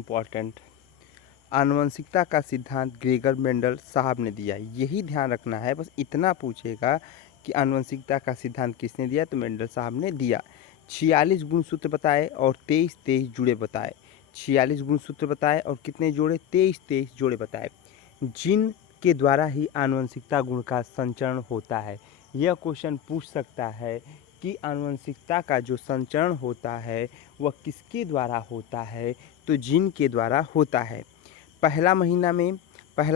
Important आनुवंशिकता का सिद्धांत ग्रेगर मेंडल साहब ने दिया। यही ध्यान रखना है, बस इतना पूछेगा कि आनुवंशिकता का सिद्धांत किसने दिया, तो मेंडल साहब ने दिया। 46 गुणसूत्र बताए और 23 जोड़े बताए। 46 गुणसूत्र बताए और कितने जोड़े, 23 जोड़े बताए, जिन के द्वारा ही आनुवंशिकता गुण का संचरण होता है। यह क्वेश्चन पूछ सकता है कि आनुवंशिकता का जो संचरण होता है वह किसके द्वारा होता है, तो जीन के द्वारा होता है। पहला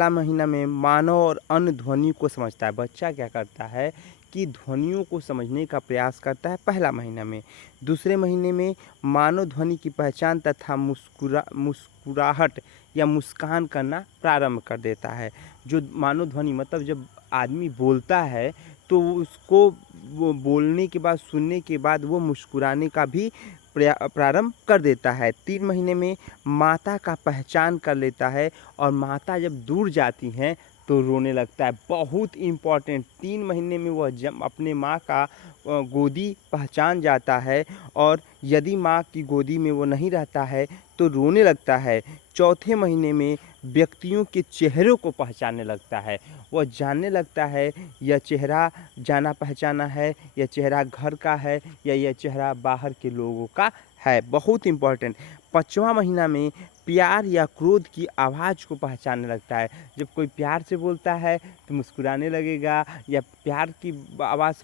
महीना में मानव और अन्य ध्वनि को समझता है। बच्चा क्या करता है कि ध्वनियों को समझने का प्रयास करता है पहला महीना में। दूसरे महीने में मानव ध्वनि की पहचान तथा मुस्कुराहट या मुस्कान करना प्रारंभ कर देता है। जो मानव ध्वनि मतलब जब आदमी बोलता है तो उसको वो बोलने के बाद, सुनने के बाद वो मुस्कुराने का भी प्रारंभ कर देता है। 3 महीने में माता का पहचान कर लेता है और माता जब दूर जाती हैं तो रोने लगता है। बहुत इम्पॉर्टेंट, 3 महीने में वह जब अपने माँ का गोदी पहचान जाता है और यदि माँ की गोदी में वो नहीं रहता है तो रोने लगता है। चौथे महीने में व्यक्तियों के चेहरों को पहचानने लगता है। वह जानने लगता है यह चेहरा जाना पहचाना है, यह चेहरा घर का है या यह चेहरा बाहर के लोगों का है। बहुत इम्पॉर्टेंट। 5वां महीना में प्यार या क्रोध की आवाज़ को पहचानने लगता है। जब कोई प्यार से बोलता है तो मुस्कुराने लगेगा, या प्यार की आवाज़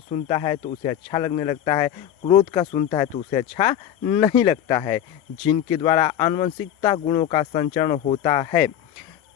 सुनता है तो उसे अच्छा लगने लगता है, क्रोध का सुनता है तो उसे अच्छा नहीं लगता है, जिनके द्वारा आनुवंशिकता गुणों का संचरण होता है।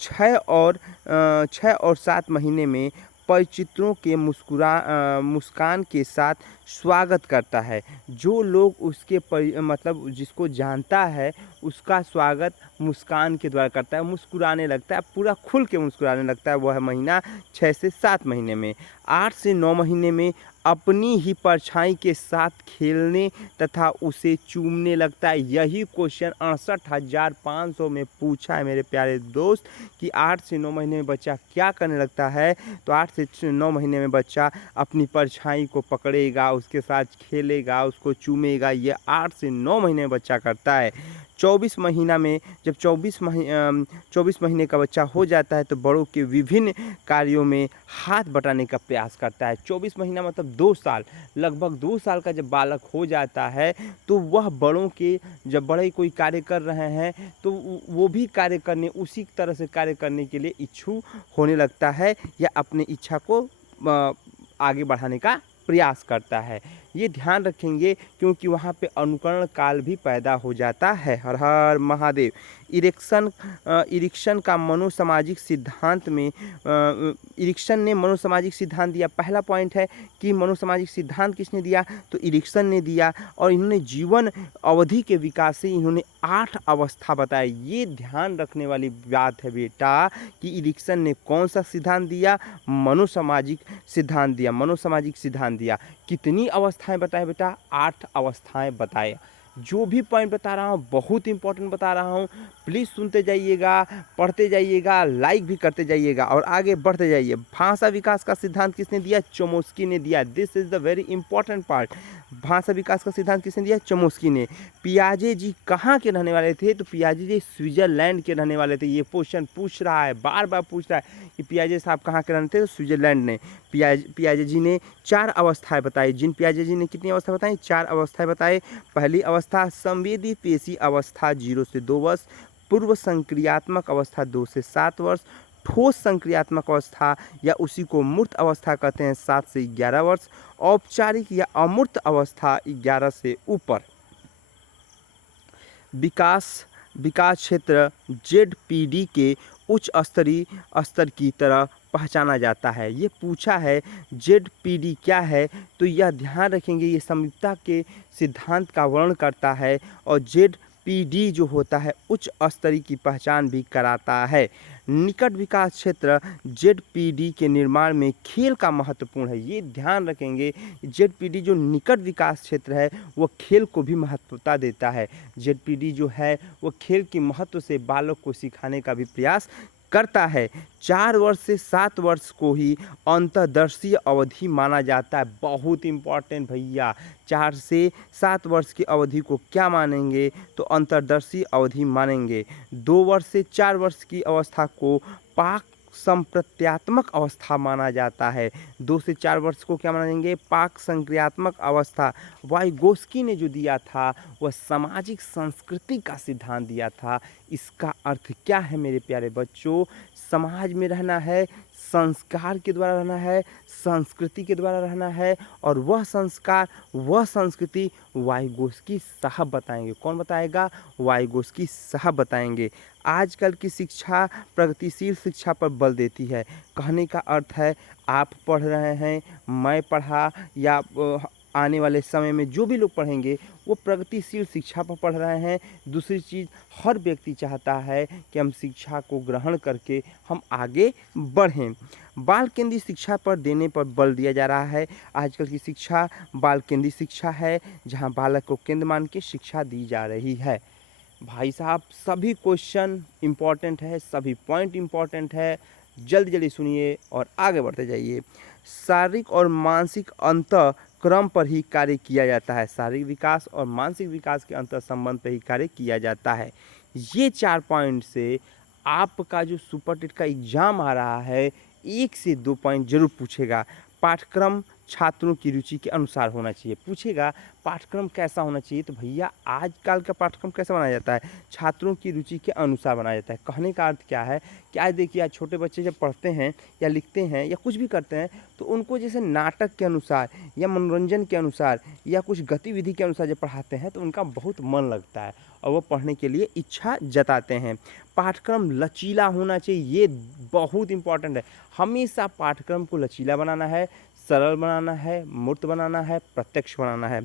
6 और 7 महीने में परिचितों के मुस्कान के साथ स्वागत करता है। जो लोग उसके मतलब जिसको जानता है उसका स्वागत मुस्कान के द्वारा करता है, मुस्कुराने लगता है, पूरा खुल के मुस्कुराने लगता है। वह महीना 6 से 7 महीने में। 8 से 9 महीने में अपनी ही परछाई के साथ खेलने तथा उसे चूमने लगता है। यही क्वेश्चन 68,500 में पूछा है मेरे प्यारे दोस्त कि 8 से 9 महीने में बच्चा क्या करने लगता है। तो 8 से 9 महीने में बच्चा अपनी परछाई को पकड़ेगा, उसके साथ खेलेगा, उसको चूमेगा। ये 8 से 9 महीने में बच्चा करता है। 24 महीना में जब 24 महीने का बच्चा हो जाता है तो बड़ों के विभिन्न कार्यों में हाथ बटाने का प्रयास करता है। 24 महीना मतलब 2 साल, लगभग 2 साल का जब बालक हो जाता है तो वह बड़ों के, जब बड़े कोई कार्य कर रहे हैं तो वो भी कार्य करने, उसी तरह से कार्य करने के लिए इच्छुक होने लगता है या अपनी इच्छा को आगे बढ़ाने का प्रयास करता है। ये ध्यान रखेंगे क्योंकि वहाँ पे अनुकरण काल भी पैदा हो जाता है। हर हर महादेव। इरिक्शन का मनोसामाजिक सिद्धांत में इरिक्शन ने मनोसामाजिक सिद्धांत दिया। पहला पॉइंट है कि मनोसामाजिक सिद्धांत किसने दिया, तो इरिक्शन ने दिया। और इन्होंने जीवन अवधि के विकास से इन्होंने 8 अवस्था बताए। ये ध्यान रखने वाली बात है बेटा कि इरिक्शन ने कौन सा सिद्धांत दिया, मनोसामाजिक सिद्धांत दिया। मनोसामाजिक सिद्धांत दिया। कितनी अवस्थाएं बताए बेटा, 8 अवस्थाएं बताए। जो भी पॉइंट बता रहा हूँ बहुत इंपॉर्टेंट बता रहा हूँ, प्लीज़ सुनते जाइएगा, पढ़ते जाइएगा, लाइक भी करते जाइएगा और आगे बढ़ते जाइए। भाषा विकास का सिद्धांत किसने दिया, चोमस्की ने दिया। This is the very important part. भाषा विकास का सिद्धांत किसने दिया, चोमस्की ने। पियाजे जी कहाँ के रहने वाले थे, तो पियाजे जी स्विट्जरलैंड के रहने वाले थे। ये क्वेश्चन पूछ रहा है, बार बार पूछ रहा है कि पियाजे साहब कहाँ के रहने थे, तो स्विट्जरलैंड ने। पियाजे जी ने 4 अवस्थाएं बताई। जिन पियाजे जी ने कितनी अवस्था बताई, 4 अवस्थाएं बताए। पहली अवस्था संवेदी पेशी अवस्था 0 से 2 वर्ष, पूर्व संक्रियात्मक अवस्था 2 से 7 वर्ष, ठोस संक्रियात्मक अवस्था या उसी को मूर्त अवस्था कहते हैं 7 से 11 वर्ष, औपचारिक या अमूर्त अवस्था 11 से ऊपर। विकास क्षेत्र ZPD के उच्च स्तरीय स्तर की तरह पहचाना जाता है। ये पूछा है ZPD क्या है, तो यह ध्यान रखेंगे ये समीपता के सिद्धांत का वर्णन करता है और ZPD जो होता है उच्च स्तरीय की पहचान भी कराता है। निकट विकास क्षेत्र ZPD के निर्माण में खेल का महत्वपूर्ण है। ये ध्यान रखेंगे ZPD जो निकट विकास क्षेत्र है वो खेल को भी महत्वता देता है। ZPD जो है वो खेल के महत्व से बालक को सिखाने का भी प्रयास करता है। 4 वर्ष से 7 वर्ष को ही अंतर्दर्शीय अवधि माना जाता है। बहुत इम्पोर्टेंट भैया, 4 से 7 वर्ष की अवधि को क्या मानेंगे, तो अंतर्दर्शी अवधि मानेंगे। 2 वर्ष से 4 वर्ष की अवस्था को पाक संप्रत्यात्मक अवस्था माना जाता है। 2 से 4 वर्ष को क्या मानेंगे, पाक संक्रियात्मक अवस्था। वाइगोस्की ने जो दिया था वह सामाजिक संस्कृति का सिद्धांत दिया था। इसका अर्थ क्या है मेरे प्यारे बच्चों, समाज में रहना है, संस्कार के द्वारा रहना है, संस्कृति के द्वारा रहना है, और वह संस्कार वह संस्कृति वाइगोस्की साहब बताएंगे। कौन बताएगा, वाइगोस्की साहब बताएंगे। आजकल की शिक्षा प्रगतिशील शिक्षा पर बल देती है। कहने का अर्थ है आप पढ़ रहे हैं, मैं पढ़ा, या आने वाले समय में जो भी लोग पढ़ेंगे वो प्रगतिशील शिक्षा पर पढ़ रहे हैं। दूसरी चीज़, हर व्यक्ति चाहता है कि हम शिक्षा को ग्रहण करके हम आगे बढ़ें। बाल केंद्रीय शिक्षा पर देने पर बल दिया जा रहा है। आजकल की शिक्षा बाल केंद्रीय शिक्षा है, जहां बालक को केंद्र मान के शिक्षा दी जा रही है। भाई साहब, सभी क्वेश्चन इम्पॉर्टेंट है, सभी पॉइंट इम्पॉर्टेंट है, जल्दी जल्दी सुनिए और आगे बढ़ते जाइए। शारीरिक और मानसिक अंतःक्रम पर ही कार्य किया जाता है। शारीरिक विकास और मानसिक विकास के अंतर संबंध पर ही कार्य किया जाता है। ये 4 पॉइंट से आपका जो सुपर टेट का एग्जाम आ रहा है 1 से 2 पॉइंट जरूर पूछेगा। पाठ्यक्रम छात्रों की रुचि के अनुसार होना चाहिए। पूछेगा पाठ्यक्रम कैसा होना चाहिए, तो भैया आजकल का पाठ्यक्रम कैसा बनाया जाता है, छात्रों की रुचि के अनुसार बनाया जाता है। कहने का अर्थ क्या है कि आज देखिए, आज छोटे बच्चे जब पढ़ते हैं या लिखते हैं या कुछ भी करते हैं, तो उनको जैसे नाटक के अनुसार या मनोरंजन के अनुसार या कुछ गतिविधि के अनुसार जब पढ़ाते हैं तो उनका बहुत मन लगता है और वो पढ़ने के लिए इच्छा जताते हैं। पाठ्यक्रम लचीला होना चाहिए, ये बहुत इंपॉर्टेंट है। हमेशा पाठ्यक्रम को लचीला बनाना है, सरल बनाना है, मूर्त बनाना है, प्रत्यक्ष बनाना है।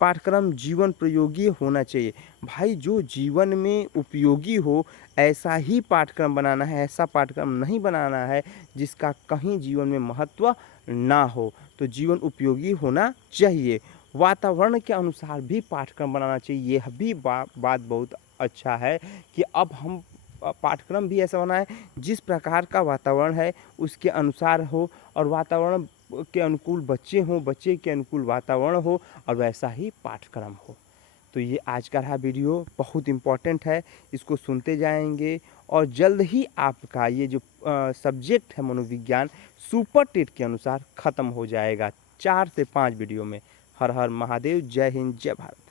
पाठ्यक्रम जीवन प्रयोगी होना चाहिए। भाई, जो जीवन में उपयोगी हो ऐसा ही पाठ्यक्रम बनाना है, ऐसा पाठ्यक्रम नहीं बनाना है जिसका कहीं जीवन में महत्व ना हो। तो जीवन उपयोगी होना चाहिए। वातावरण के अनुसार भी पाठ्यक्रम बनाना चाहिए। यह भी बात बहुत अच्छा है कि अब हम पाठ्यक्रम भी ऐसा बनाएं जिस प्रकार का वातावरण है उसके अनुसार हो, और वातावरण के अनुकूल बच्चे हों, बच्चे के अनुकूल वातावरण हो, और वैसा ही पाठ्यक्रम हो। तो ये आज का रहा वीडियो, बहुत इम्पॉर्टेंट है, इसको सुनते जाएंगे और जल्द ही आपका ये जो सब्जेक्ट है मनोविज्ञान सुपर टेट के अनुसार ख़त्म हो जाएगा 4 से 5 वीडियो में। हर हर महादेव, जय हिंद, जय भारत।